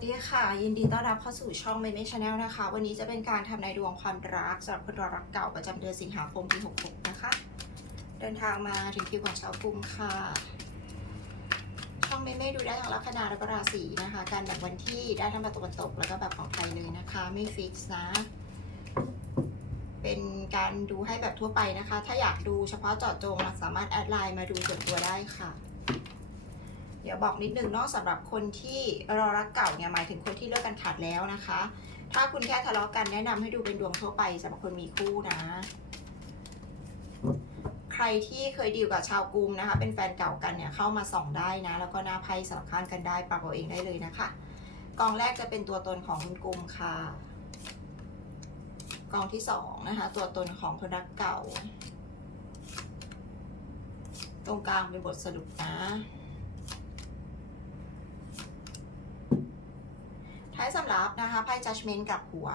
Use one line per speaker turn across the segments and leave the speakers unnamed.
วัสดีค่ะ ยินดีต้อนรับเข้าสู่ช่องเมเมชาแนลนะคะ วันนี้จะเป็นการทำนายดวงความรักสำหรับคนรักเก่าประจำเดือนสิงหาคมปี 66 นะคะ เดินทางมาถึงคิวของชาวกุมค่ะ ช่องเมเม่ดูได้ทั้งลัคนาและก็ราศีนะคะ การแบ่งวันที่ได้ทั้งแบบตะวันตกแล้วก็แบบของไทยเลยนะคะ ไม่ฟิกซ์นะ เป็นการดูให้แบบทั่วไปนะคะ ถ้าอยากดูเฉพาะเจาะจงสามารถแอดไลน์มาดูส่วนตัวได้ค่ะ ดี๋ยวบอกนิดนึงเนอกสำหรับคนที่รอรักเก่าเนี่ยหมายถึงคนที่เลิกกันขาดแล้วนะคะ ถ้าคุณแค่ทะเลาะกันแนะนำให้ดูเป็นดวงทั่วไปสำหรับคนมีคู่นะ ใครที่เคยดีลกับชาวกรุมนะคะ เป็นแฟนเก่ากันเนี่ยเข้ามาส่องได้นะ แล้วก็หน้าไพ่สลับข้างกันได้ปรับเอาเองได้เลยนะคะกองแรกจะเป็นตัวตนของคุณกรุมค่ะกองที่สองนะคะ ตัวตนของคนรักเก่า ตรงกลางเป็นบทสรุปนะ ท้ายสำหรับนะคะไพ่ judgment กับหัว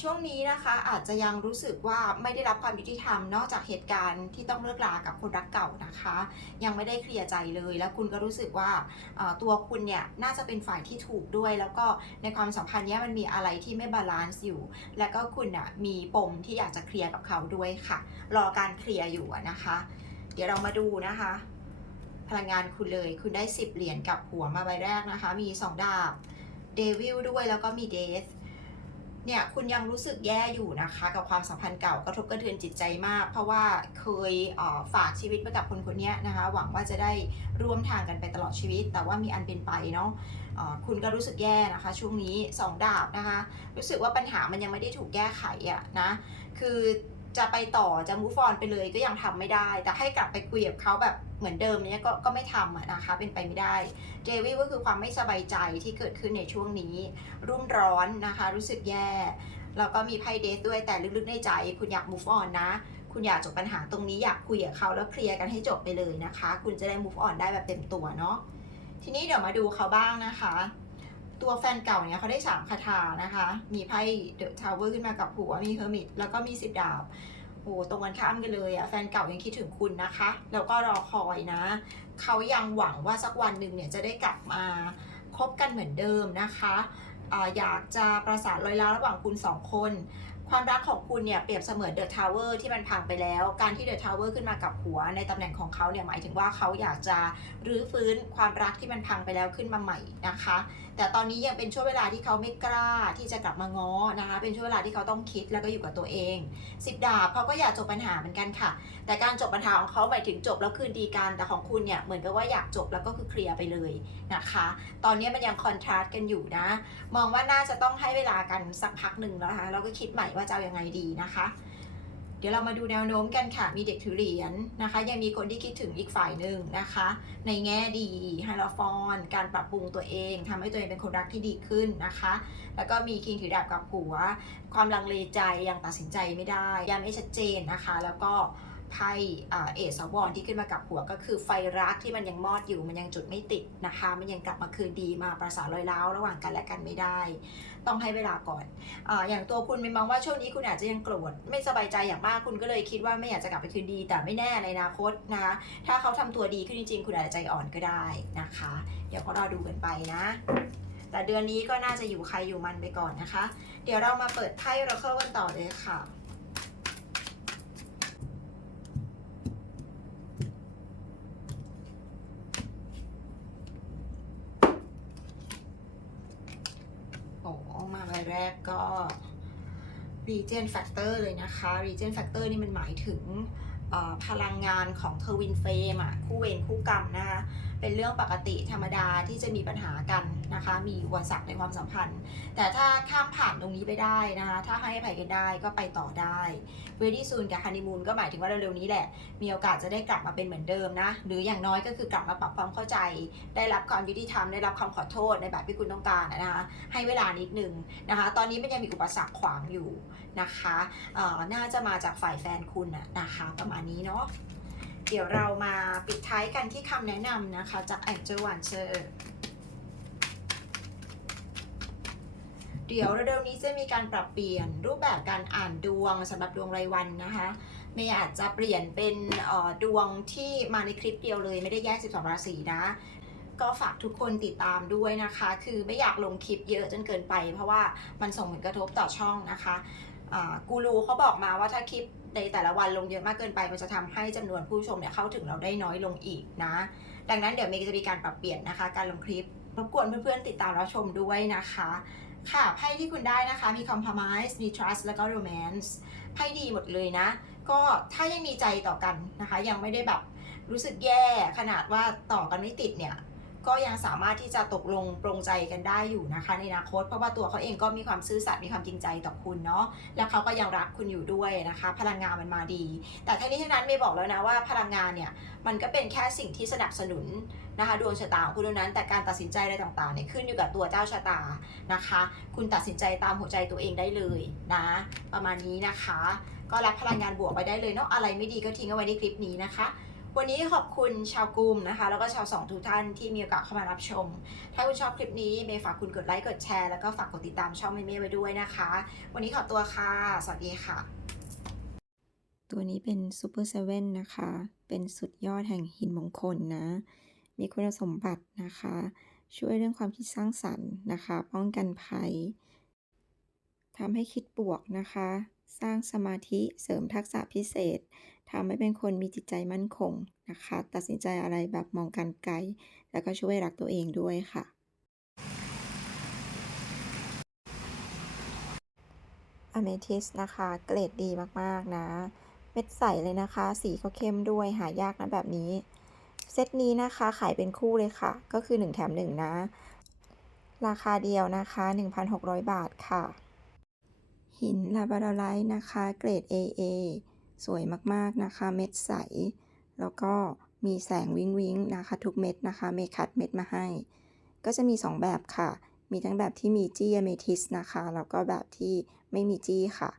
ช่วงนี้นะคะอาจจะยังรู้สึกว่าไม่ได้รับความยุติธรรมนอกจากเหตุการณ์ที่ต้องเลิกลากับคนรักเก่านะคะ ยังไม่ได้เคลียร์ใจเลย แล้วคุณก็รู้สึกว่าตัวคุณเนี่ยน่าจะเป็นฝ่ายที่ถูกด้วย แล้วก็ในความสัมพันธ์นี้มันมีอะไรที่ไม่บาลานซ์อยู่ แล้วก็คุณอะมีปมที่อยากจะเคลียร์กับเขาด้วยค่ะ รอการเคลียร์อยู่นะคะ เดี๋ยวเรามาดูนะคะ พลังงานคุณเลยคุณได้ 10 เหรียญกับหัวมาใบแรกนะคะ มี 2 ดาบ เดวิลด้วยแล้วก็มีเดธเนี่ยคุณยังรู้สึกแย่อยู่นะคะ กับความสัมพันธ์เก่ากระทบกระเทือนจิตใจมาก เพราะว่าเคยเฝากชีวิตไปกับคนคนนี้นะคะ หวังว่าจะได้ร่วมทางกันไปตลอดชีวิต แต่ว่ามีอันเป็นไปเนาะคุณก็รู้สึกแย่นะคะ ช่วงนี้ 2 ดาบนะคะ รู้สึกว่าปัญหามันยังไม่ได้ถูกแก้ไขอะนะคือ จะไปต่อจะ move on ไปเลยก็ยังทำไม่ได้ แต่ให้กลับไปคุยกับเขาแบบเหมือนเดิมเนี่ยก็ก็ไม่ทำอะนะคะเป็นไปไม่ได้เดวิลก็คือความไม่สบายใจที่เกิดขึ้นในช่วงนี้ รุ่มร้อนนะคะ รู้สึกแย่แล้วก็มีไพ่เดทด้วยแต่ลึกๆในใจ คุณอยาก move on นะ คุณอยากจบปัญหาตรงนี้อยากคุยกับเขาแล้วเคลียร์กันให้จบไปเลยนะคะ คุณจะได้ move on ได้แบบเต็มตัวเนาะทีนี้เดี๋ยวมาดูเขาบ้างนะคะ ตัวแฟนเก่าเนี่ยเขาได้สามคาถานะคะ มีไพ่เดอะทาวเวอร์ขึ้นมากับหัว มีเฮอร์มิต แล้วก็มีสิบดาบโอ้ตรงกันข้ามกันเลยอะแฟนเก่ายังคิดถึงคุณนะคะ แล้วก็รอคอยนะ เขายังหวังว่าสักวันหนึ่งเนี่ยจะได้กลับมาคบกันเหมือนเดิมนะคะออยากจะประสานรอยร้าวระหว่างคุณสองคน ความรักของคุณเนี่ยเปรียบเสมือนเดอะทาวเวอร์ที่มันพังไปแล้ว การที่เดอะทาวเวอร์ขึ้นมากับหัว ในตำแหน่งของเขาเนี่ยหมายถึงว่าเขาอยากจะรื้อฟื้นความรักที่มันพังไปแล้วขึ้นมาใหม่นะคะ แต่ตอนนี้ยังเป็นช่วงเวลาที่เขาไม่กล้าที่จะกลับมาง้อนะคะ เป็นช่วงเวลาที่เขาต้องคิดแล้วก็อยู่กับตัวเองสิบดาบเขาก็อยากจบปัญหาเหมือนกันค่ะ แต่การจบปัญหาของเขาหมายถึงจบแล้วคืนดีกันแต่ของคุณเนี่ยเหมือนกับว่าอยากจบแล้วก็คือเคลียร์ไปเลยนะคะ ตอนนี้มันยังคอนทราสต์กันอยู่นะ มองว่าน่าจะต้องให้เวลากันสักพักหนึ่งแล้วนะคะแล้วก็คิดใหม่ว่าจะเอายังไงดีนะคะ เดี๋ยวเรามาดูแนวโน้มกันค่ะ มีเด็กถือเหรียญนะคะ ยังมีคนที่คิดถึงอีกฝ่ายหนึ่งนะคะ ในแง่ดีไฮโลฟอนการปรับปรุงตัวเองทำให้ตัวเองเป็นคนรักที่ดีขึ้นนะคะ แล้วก็มีคิงถือดาบกับหัว ความลังเลใจยังตัดสินใจไม่ได้ยังไม่ชัดเจนนะคะ แล้วก็ ไพ่อ่าเอสวอนที่ขึ้นมากับหัวก็คือไฟรักที่มันยังมอดอยู่มันยังจุดไม่ติดนะคะ มันยังกลับมาคืนดีมาประสานรอยร้าวระหว่างกันและกันไม่ได้ ต้องให้เวลาก่อนออย่างตัวคุณม่มองว่าช่วงนี้คุณอาจจะยังโกรธไม่สบายใจอย่างมากคุณก็เลยคิดว่าไม่อยากจะกลับไปคืนดี แต่ไม่แน่ในอนาคตนะคะถ้าเขาทำตัวดีขึ้นจริงๆคุณอาจจะใจอ่อนก็ได้นะคะ เดี๋ยวก็รอดูกันไปนะแต่เดือนนี้ก็น่าจะอยู่ใครอยู่มันไปก่อนนะคะ เดี๋ยวเรามาเปิดไพ่เราเข้ากันต่อเลยค่ะ โอ้มาใบแรกก็ Regen Factor เลยนะคะ Regen Factor นี่มันหมายถึงพลังงานของเทอร์วินเฟมอะคู่เวรคู่กรรมนะคะ เป็นเรื่องปกติธรรมดาที่จะมีปัญหากันนะคะ มีอุปสรรคในความสัมพันธ์ แต่ถ้าข้ามผ่านตรงนี้ไปได้นะคะ ถ้าให้อภัยกันได้ก็ไปต่อได้เวดี้ซูนกับฮันนีมูนก็หมายถึงว่าเร็วๆนี้แหละ มีโอกาสจะได้กลับมาเป็นเหมือนเดิมนะ หรืออย่างน้อยก็คือกลับมาปรับความเข้าใจ ได้รับความยุติธรรมได้รับคำขอโทษในแบบที่คุณต้องการนะคะให้เวลานิดนึงนะคะ ตอนนี้มันยังมีอุปสรรคขวางอยู่นะคะน่าจะมาจากฝ่ายแฟนคุณนะคะ ประมาณนี้เนาะ เดี๋ยวเรามาปิดท้ายกันที่คำแนะนำนะคะ จากแองเจลวันเชอร์เดี๋ยวเร็วๆนี้จะมีการปรับเปลี่ยนรูปแบบการอ่านดวงสำหรับดวงรายวันนะคะเมย์อาจจะเปลี่ยนเป็นดวงที่มาในคลิปเดียวเลย ไม่ได้แยก 12 ราศีนะ ก็ฝากทุกคนติดตามด้วยนะคะ คือไม่อยากลงคลิปเยอะจนเกินไป เพราะว่ามันส่งผลกระทบต่อช่องนะคะกูรูเขาบอกมาว่าถ้าคลิป ในแต่ละวันลงเยอะมากเกินไป มันจะทำให้จำนวนผู้ชมเนี่ยเข้าถึงเราได้น้อยลงอีกนะ ดังนั้นเดี๋ยวเมย์จะมีการปรับเปลี่ยนนะคะ การลงคลิปรบกวนเพื่อนๆติดตามรับชมด้วยนะคะ ค่ะไพ่ที่คุณได้นะคะมี compromise มี trust แล้วก็ romance ไพ่ดีหมดเลยนะ ก็ถ้ายังมีใจต่อกันนะคะ ยังไม่ได้แบบรู้สึกแย่ขนาดว่าต่อกันไม่ติดเนี่ย ก็ยังสามารถที่จะตกลงปรงใจกันได้อยู่นะคะ ในอนาคตเพราะว่าตัวเขาเองก็มีความซื่อสัตย์มีความจริงใจต่อคุณเนาะแล้วเขาก็ยังรักคุณอยู่ด้วยนะคะ พลังงานมันมาดี แต่ทั้งนี้ทั้งนั้นเมย์บอกแล้วนะว่าพลังงานเนี่ยมันก็เป็นแค่สิ่งที่สนับสนุนนะคะดวงชะตาของคุณเท่านั้น แต่การตัดสินใจอะไรต่างๆเนี่ยขึ้นอยู่กับตัวเจ้าชะตานะคะ คุณตัดสินใจตามหัวใจตัวเองได้เลยนะ ประมาณนี้นะคะ ก็รับพลังงานบวกไปได้เลยเนาะอะไรไม่ดีก็ทิ้งเอาไว้ในคลิปนี้นะคะ วันนี้ขอบคุณชาวกลุ่มนะคะ แล้วก็ชาวสองทุกท่านที่มีโอกาสเข้ามารับชม ถ้าคุณชอบคลิปนี้เมย์ฝากคุณกดไลค์กดแชร์แล้วก็ฝากกดติดตามช่องเมย์ไว้ด้วยนะคะ วันนี้ขอตัวค่ะ สวัสดีค่ะ
ตัวนี้เป็นซูเปอร์เซเว่นนะคะ เป็นสุดยอดแห่งหินมงคลนะ มีคุณสมบัตินะคะ ช่วยเรื่องความคิดสร้างสรรค์นะคะ ป้องกันภัยทำให้คิดบวกนะคะ สร้างสมาธิเสริมทักษะพิเศษทำให้เป็นคนมีจิตใจมั่นคงนะคะ ตัดสินใจอะไรแบบมองการไกล แล้วก็ช่วยรักตัวเองด้วยค่ะ อเมทิสนะคะ เกรดดีมาก ๆ นะ เม็ดใสเลยนะคะ สีก็เข้มด้วยหายากนะแบบนี้ เซตนี้นะคะขายเป็นคู่เลยค่ะ ก็คือ 1 แถม 1 นะ ราคาเดียวนะคะ 1,600 บาทค่ะ หินลาบาดอไลท์นะคะ เกรด AA สวยมากๆนะคะ เม็ดใส แล้วก็มีแสงวิงวิงนะคะ ทุกเม็ดนะคะ เมคัดเม็ดมาให้ ก็จะมี 2 แบบค่ะ มีทั้งแบบที่มีจี้อเมทิสนะคะ แล้วก็แบบที่ไม่มีจี้ค่ะ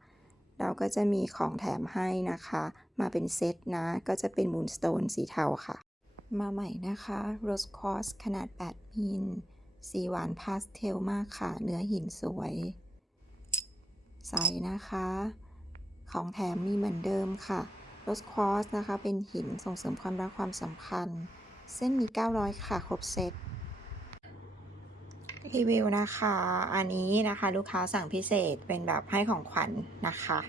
เราก็จะมีของแถมให้นะคะ มาเป็นเซตนะ ก็จะเป็นมูนสโตนสีเทาค่ะ มาใหม่นะคะโรสคอสขนาด 8 มิล สีหวานพาสเทลมากค่ะ เนื้อหินสวย ใสนะคะ ของแถมมีเหมือนเดิมค่ะโรสคอสนะคะ เป็นหินส่งเสริมความรักความสัมพันธ์ เส้นมี 900 ค่ะ ครบเซตรีวิวนะคะ อันนี้นะคะ ลูกค้าสั่งพิเศษเป็นแบบให้ของขวัญนะคะ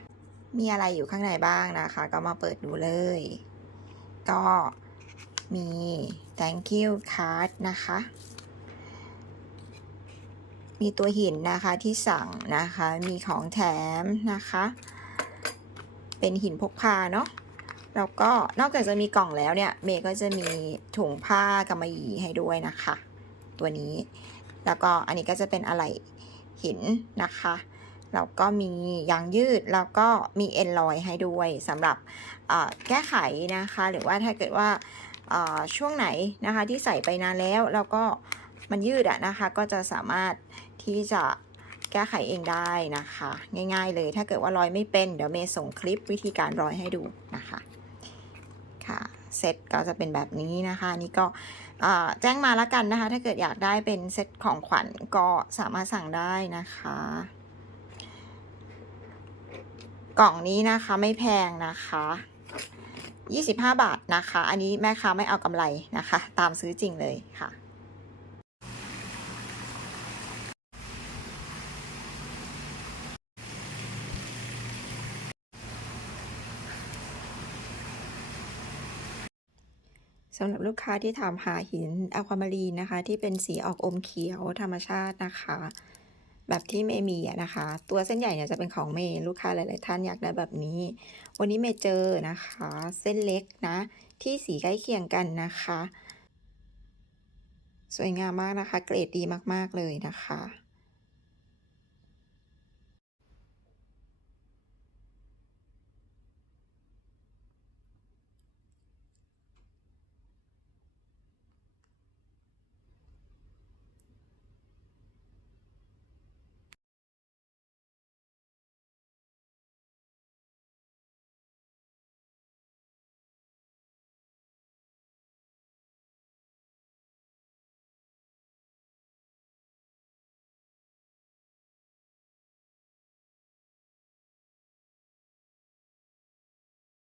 มีอะไรอยู่ข้างในบ้างนะคะ ก็มาเปิดดูเลย ก็มี thank you card นะคะ มีตัวหินนะคะที่สั่งนะคะ มีของแถมนะคะ เป็นหินพกพาเนาะแล้วก็นอกจากจะมีกล่องแล้วเนี่ยเมย์ก็จะมีถุงผ้ากำมะหยี่ให้ด้วยนะคะ ตัวนี้ แล้วก็อันนี้ก็จะเป็นอะไหล่หินนะคะแล้วก็มียางยืดแล้วก็มีเอ็นลอยให้ด้วยสำหรับแก้ไขนะคะ หรือว่าถ้าเกิดว่าช่วงไหนนะคะที่ใส่ไปนานแล้ว แล้วก็ มันยืดอะนะคะ ก็จะสามารถที่จะแก้ไขเองได้นะคะ ง่ายๆเลยถ้าเกิดว่าร้อยไม่เป็นเดี๋ยวเมย์ส่งคลิปวิธีการร้อยให้ดูนะคะค่ะเซตก็จะเป็นแบบนี้นะคะนี่ก็แจ้งมาแล้วกันนะคะ ถ้าเกิดอยากได้เป็นเซตของขวัญก็สามารถสั่งได้นะคะ กล่องนี้นะคะไม่แพงนะคะ25 บาทนะคะ อันนี้แม่ค้าไม่เอากำไรนะคะ ตามซื้อจริงเลยค่ะ สำหรับลูกค้าที่ถามหาหินอะความารีนนะคะ ที่เป็นสีออกอมเขียวธรรมชาตินะคะ แบบที่เมย์มีนะคะ ตัวเส้นใหญ่เนี่ยจะเป็นของเมย์ลูกค้าหลาย ๆ ท่านอยากได้แบบนี้ วันนี้เมย์เจอนะคะ เส้นเล็กนะ ที่สีใกล้เคียงกันนะคะ สวยงามมากนะคะ เกรดดีมาก ๆ เลยนะคะ